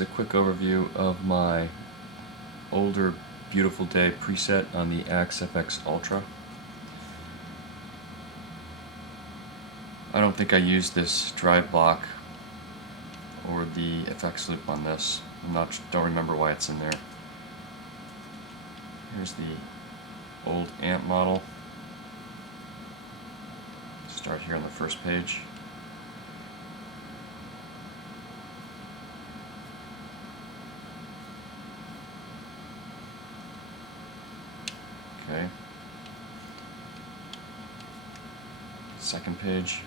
Here's a quick overview of my older Beautiful Day preset on the A20 Ultra. I don't think I used this drive block or the effects loop on this. Don't remember why it's in there. Here's the old amp model. Start here on the first page. Okay. Second page.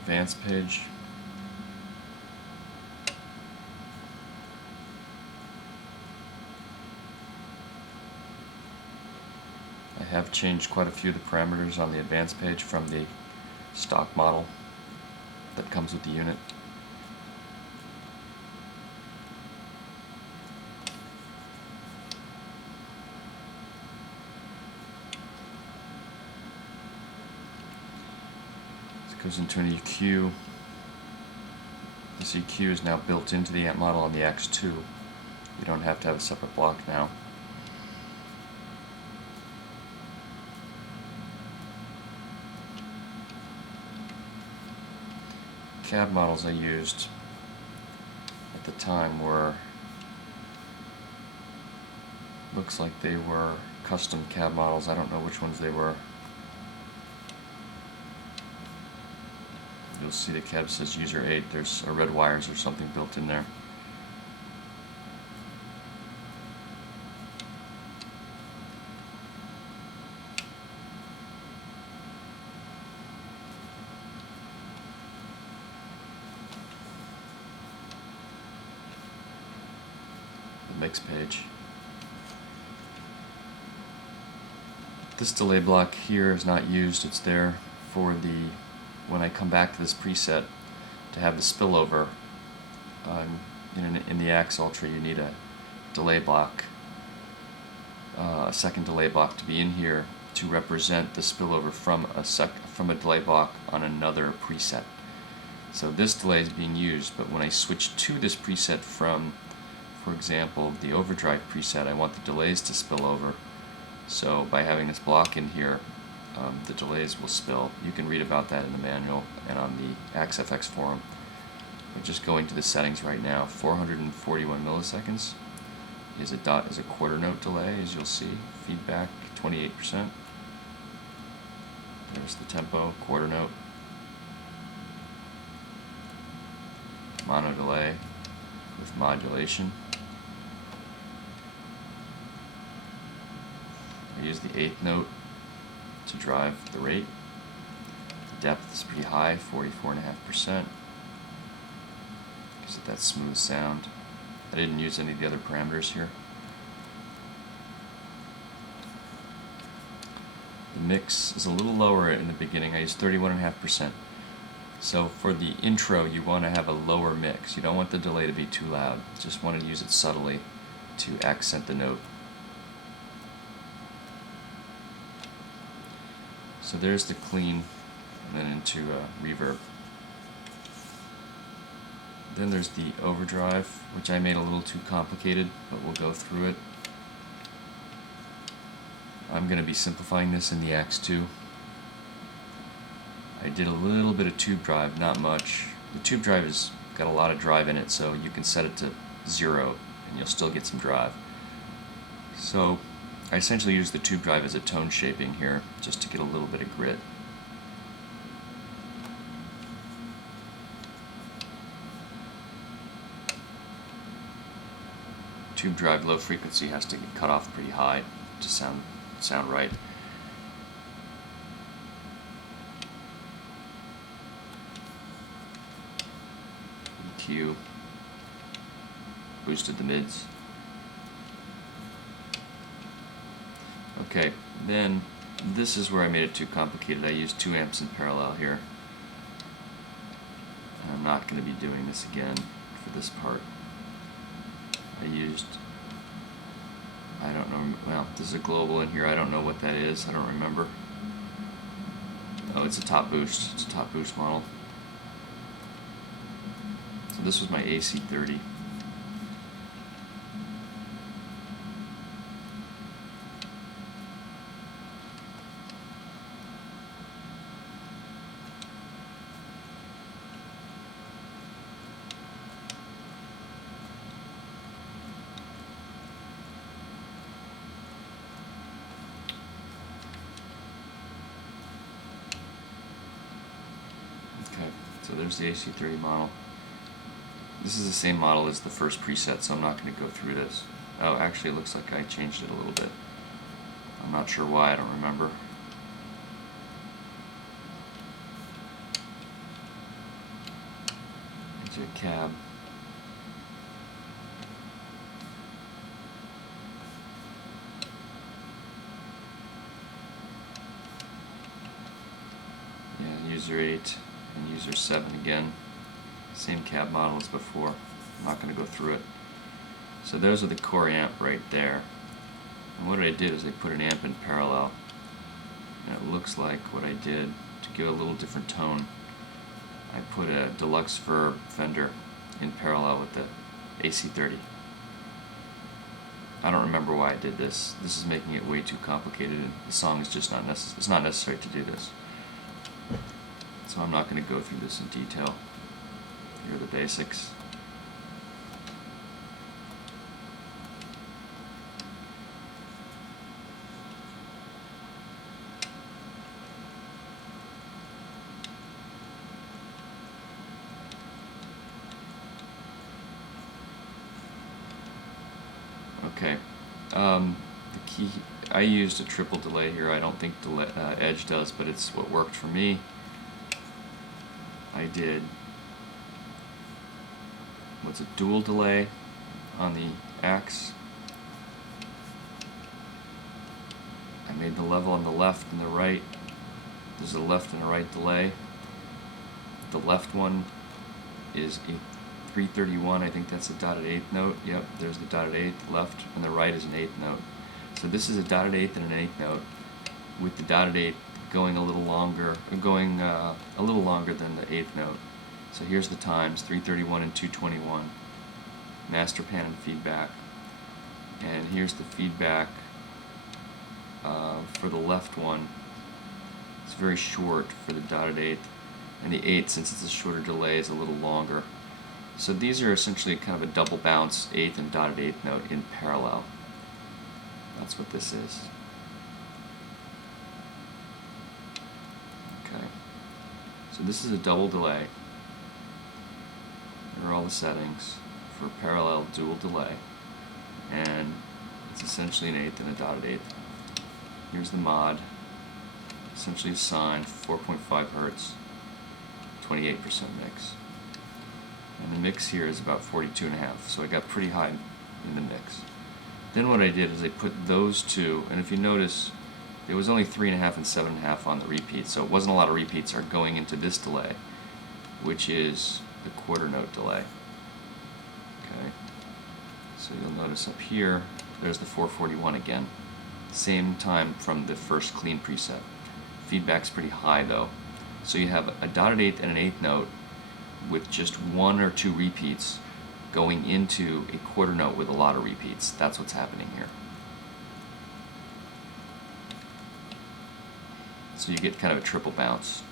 Advanced page. I have changed quite a few of the parameters on the advanced page from the stock model that comes with the unit. Goes into an EQ. This EQ is now built into the amp model on the X2. You don't have to have a separate block now. Cab models I used at the time looks like they were custom cab models. I don't know which ones they were. You'll see the cab says user 8. There's a red wires or something built in there. The mix page. This delay block here is not used. It's there for when I come back to this preset to have the spillover. In the A20 Ultra you need a delay block, a second delay block to be in here to represent the spillover from a delay block on another preset. So this delay is being used, but when I switch to this preset from, for example, the Overdrive preset, I want the delays to spill over. So by having this block in here, the delays will spill. You can read about that in the manual and on the A20 forum. We're just going to the settings right now. 441 milliseconds is a quarter note delay, as you'll see. Feedback 28%. There's the tempo, quarter note. Mono delay with modulation. I use the 8th note to drive the rate. The depth is pretty high, 44.5%. Gives it that smooth sound. I didn't use any of the other parameters here. The mix is a little lower in the beginning. I used 31.5%. So for the intro, you want to have a lower mix. You don't want the delay to be too loud. You just want to use it subtly to accent the note. So there's the clean, and then into reverb. Then there's the overdrive, which I made a little too complicated, but we'll go through it. I'm going to be simplifying this in the X2. I did a little bit of tube drive, not much. The tube drive has got a lot of drive in it, so you can set it to 0 and you'll still get some drive. So I essentially use the tube drive as a tone shaping here, just to get a little bit of grit. Tube drive low frequency has to get cut off pretty high to sound right. EQ, boosted the mids. Okay, then this is where I made it too complicated. I used 2 amps in parallel here. And I'm not going to be doing this again for this part. I used, I don't know, well, there's a global in here. I don't know what that is. I don't remember. Oh, it's a top boost. It's a top boost model. So this was my AC30. Okay, so there's the AC30 model. This is the same model as the first preset, so I'm not going to go through this. Oh, actually it looks like I changed it a little bit. I'm not sure why, I don't remember. Into a cab. Yeah, user 8 and user 7 again. Same cab model as before. I'm not going to go through it. So those are the core amp right there. And what I did is I put an amp in parallel. And it looks like what I did to give a little different tone. I put a deluxe Verb Fender in parallel with the AC30. I don't remember why I did this. This is making it way too complicated, and the song is just not necessary. It's not necessary to do this. So I'm not going to go through this in detail. Here are the basics. Okay, the key, I used a triple delay here. I don't think Edge does, but it's what worked for me. I did what's a dual delay on the X. I made the level on the left and the right. There's a left and a right delay. The left one is a 331, I think that's a dotted eighth note. Yep, there's the dotted eighth left, and the right is an eighth note. So this is a dotted eighth and an eighth note, with the dotted eighth going a little longer, a little longer than the eighth note. So here's the times: 331 and 221. Master pan and feedback, and here's the feedback for the left one. It's very short for the dotted eighth, and the eighth, since it's a shorter delay, is a little longer. So these are essentially kind of a double bounce eighth and dotted eighth note in parallel. That's what this is. Okay. So this is a double delay. Here are all the settings for parallel dual delay. And it's essentially an eighth and a dotted eighth. Here's the mod. Essentially a sine, 4.5 hertz, 28% mix. And the mix here is about 42.5, so I got pretty high in the mix. Then what I did is I put those two, and if you notice, there was only 3.5 and 7.5 on the repeat, so it wasn't a lot of repeats are going into this delay, which is the quarter note delay. Okay, so you'll notice up here, there's the 441 again. Same time from the first clean preset. Feedback's pretty high though. So you have a dotted eighth and an eighth note with just one or two repeats going into a quarter note with a lot of repeats. That's what's happening here. So you get kind of a triple bounce.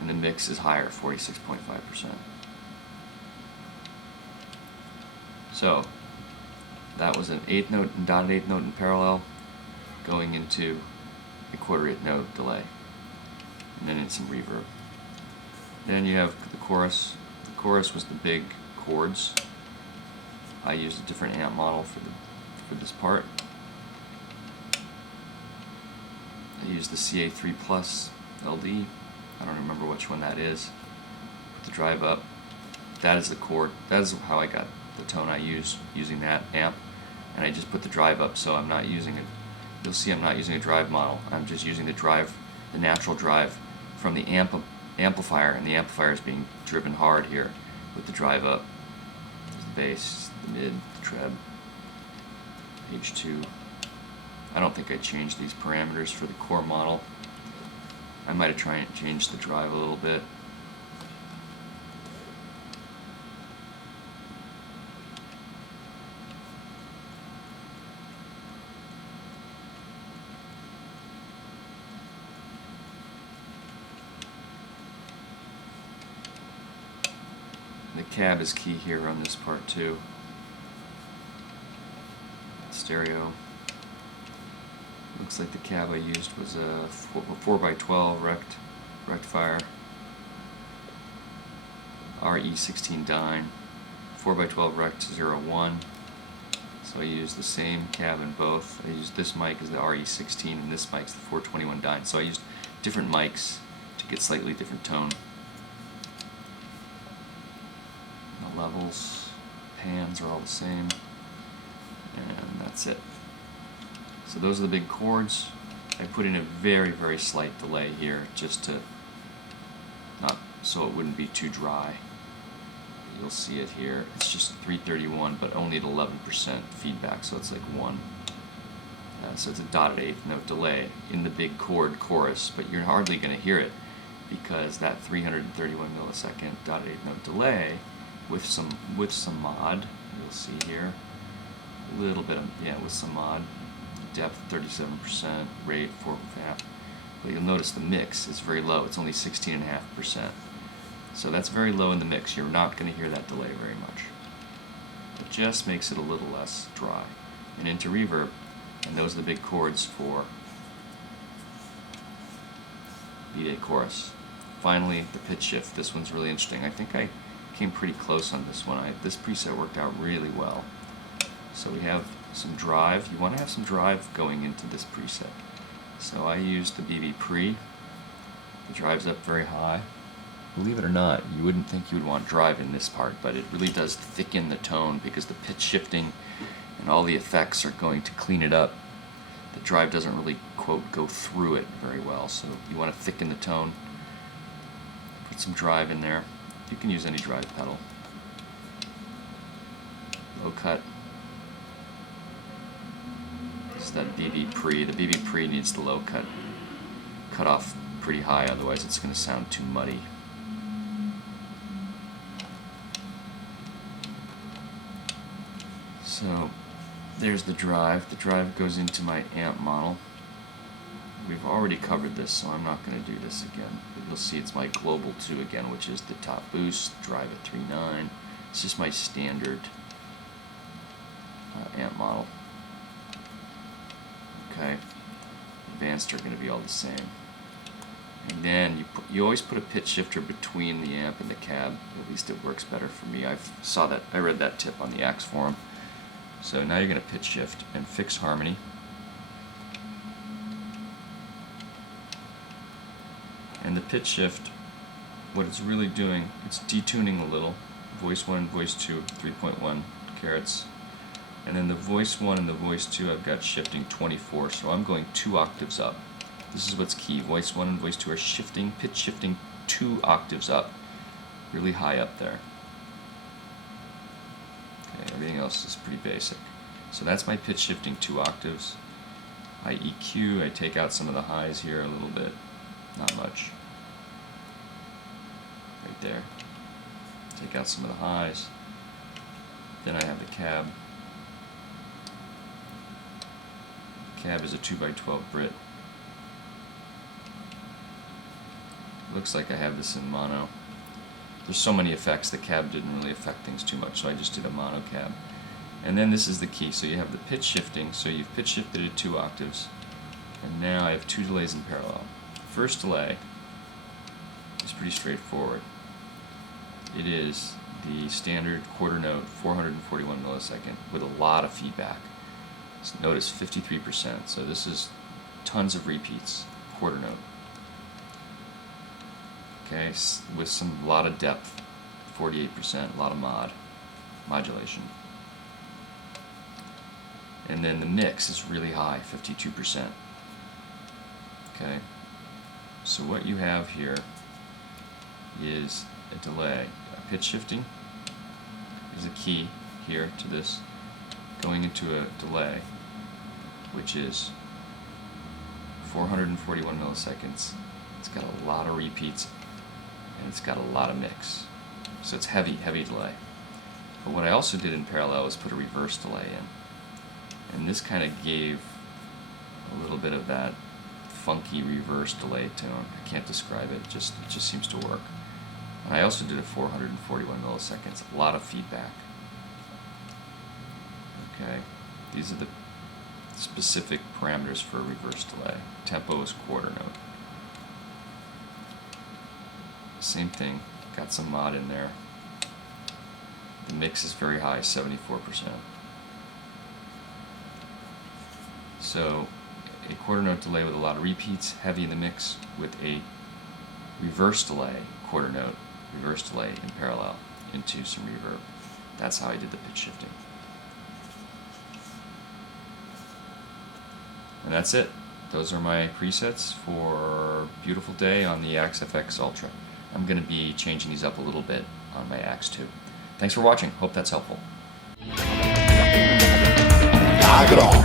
And the mix is higher, 46.5%. So that was an eighth note and dotted eighth note in parallel going into a quarter eighth note delay. And then in some reverb. Then you have the chorus. The chorus was the big chords. I used a different amp model for this part. I used the CA3 Plus LD. I don't remember which one that is. Put the drive up. That is the chord. That is how I got the tone I used using that amp. And I just put the drive up, so I'm not using it. You'll see I'm not using a drive model. I'm just using the drive, the natural drive from the amplifier, and the amplifier is being driven hard here with the drive up. bass, the mid, the treb, H2. I don't think I changed these parameters for the core model. I might have tried to change the drive a little bit. The cab is key here on this part too. Stereo. Looks like the cab I used was a 4x12 rectifier, RE16 dyne, 4x12 rect 01. So I used the same cab in both. I used this mic as the RE16 and this mic's the 421 dyne. So I used different mics to get slightly different tone. The levels, pans are all the same, and that's it. So those are the big chords. I put in a very, very slight delay here just to so it wouldn't be too dry. You'll see it here. It's just 331, but only at 11% feedback, so it's like 1. So it's a dotted eighth note delay in the big chord chorus, but you're hardly going to hear it because that 331 millisecond dotted eighth note delay with some mod, you'll see here, a little bit of, with some mod. Depth 37%, rate 4.5, but you'll notice the mix is very low. It's only 16.5%. So that's very low in the mix. You're not going to hear that delay very much. It just makes it a little less dry. And into reverb, and those are the big chords for B-Day chorus. Finally, the pitch shift. This one's really interesting. I think I came pretty close on this one. This preset worked out really well. So we have some drive. You want to have some drive going into this preset. So I used the BB pre. The drive's up very high. Believe it or not, you wouldn't think you would want drive in this part, but it really does thicken the tone because the pitch shifting and all the effects are going to clean it up. The drive doesn't really, quote, go through it very well, so you want to thicken the tone. Put some drive in there. You can use any drive pedal. Low cut. It's that BB pre. The BB pre needs the low cut off pretty high, otherwise it's going to sound too muddy. So there's the drive. The drive goes into my amp model. We've already covered this, so I'm not going to do this again. But you'll see it's my Global 2 again, which is the top boost, drive at 3.9. It's just my standard amp model. Okay, advanced are going to be all the same. And then you always put a pitch shifter between the amp and the cab. At least it works better for me. I read that tip on the Axe forum. So now you're going to pitch shift and fix harmony. And the pitch shift, what it's really doing, it's detuning a little. Voice 1 and voice 2, 3.1 carats. And then the voice 1 and the voice 2 I've got shifting 24, so I'm going 2 octaves up. This is what's key. Voice 1 and voice 2 are shifting, pitch shifting 2 octaves up. Really high up there. Okay, everything else is pretty basic. So that's my pitch shifting 2 octaves. I EQ, I take out some of the highs here a little bit. Not much. Right there. Take out some of the highs. Then I have the cab. Cab is a 2x12 Brit. Looks like I have this in mono. There's so many effects, the cab didn't really affect things too much, so I just did a mono cab. And then this is the key. So you have the pitch shifting, so you've pitch shifted it 2 octaves. And now I have 2 delays in parallel. First delay is pretty straightforward. It is the standard quarter note, 441 millisecond, with a lot of feedback. So notice 53%, so this is tons of repeats, quarter note. Okay, with a lot of depth, 48%, a lot of modulation. And then the mix is really high, 52%. Okay, so what you have here is a delay. Pitch shifting is a key. here to this, going into a delay, which is 441 milliseconds. It's got a lot of repeats, and it's got a lot of mix. So it's heavy, heavy delay. But what I also did in parallel is put a reverse delay in. And this kind of gave a little bit of that funky reverse delay tone. I can't describe it, it just seems to work. And I also did a 441 milliseconds, a lot of feedback. Okay, these are the specific parameters for a reverse delay. Tempo is quarter note. Same thing, got some mod in there. The mix is very high, 74%. So a quarter note delay with a lot of repeats, heavy in the mix, with a reverse delay, quarter note, reverse delay in parallel into some reverb. That's how I did the pitch shifting. And that's it. Those are my presets for Beautiful Day on the Axe FX Ultra. I'm going to be changing these up a little bit on my Axe 2. Thanks for watching. Hope that's helpful. Knock it off.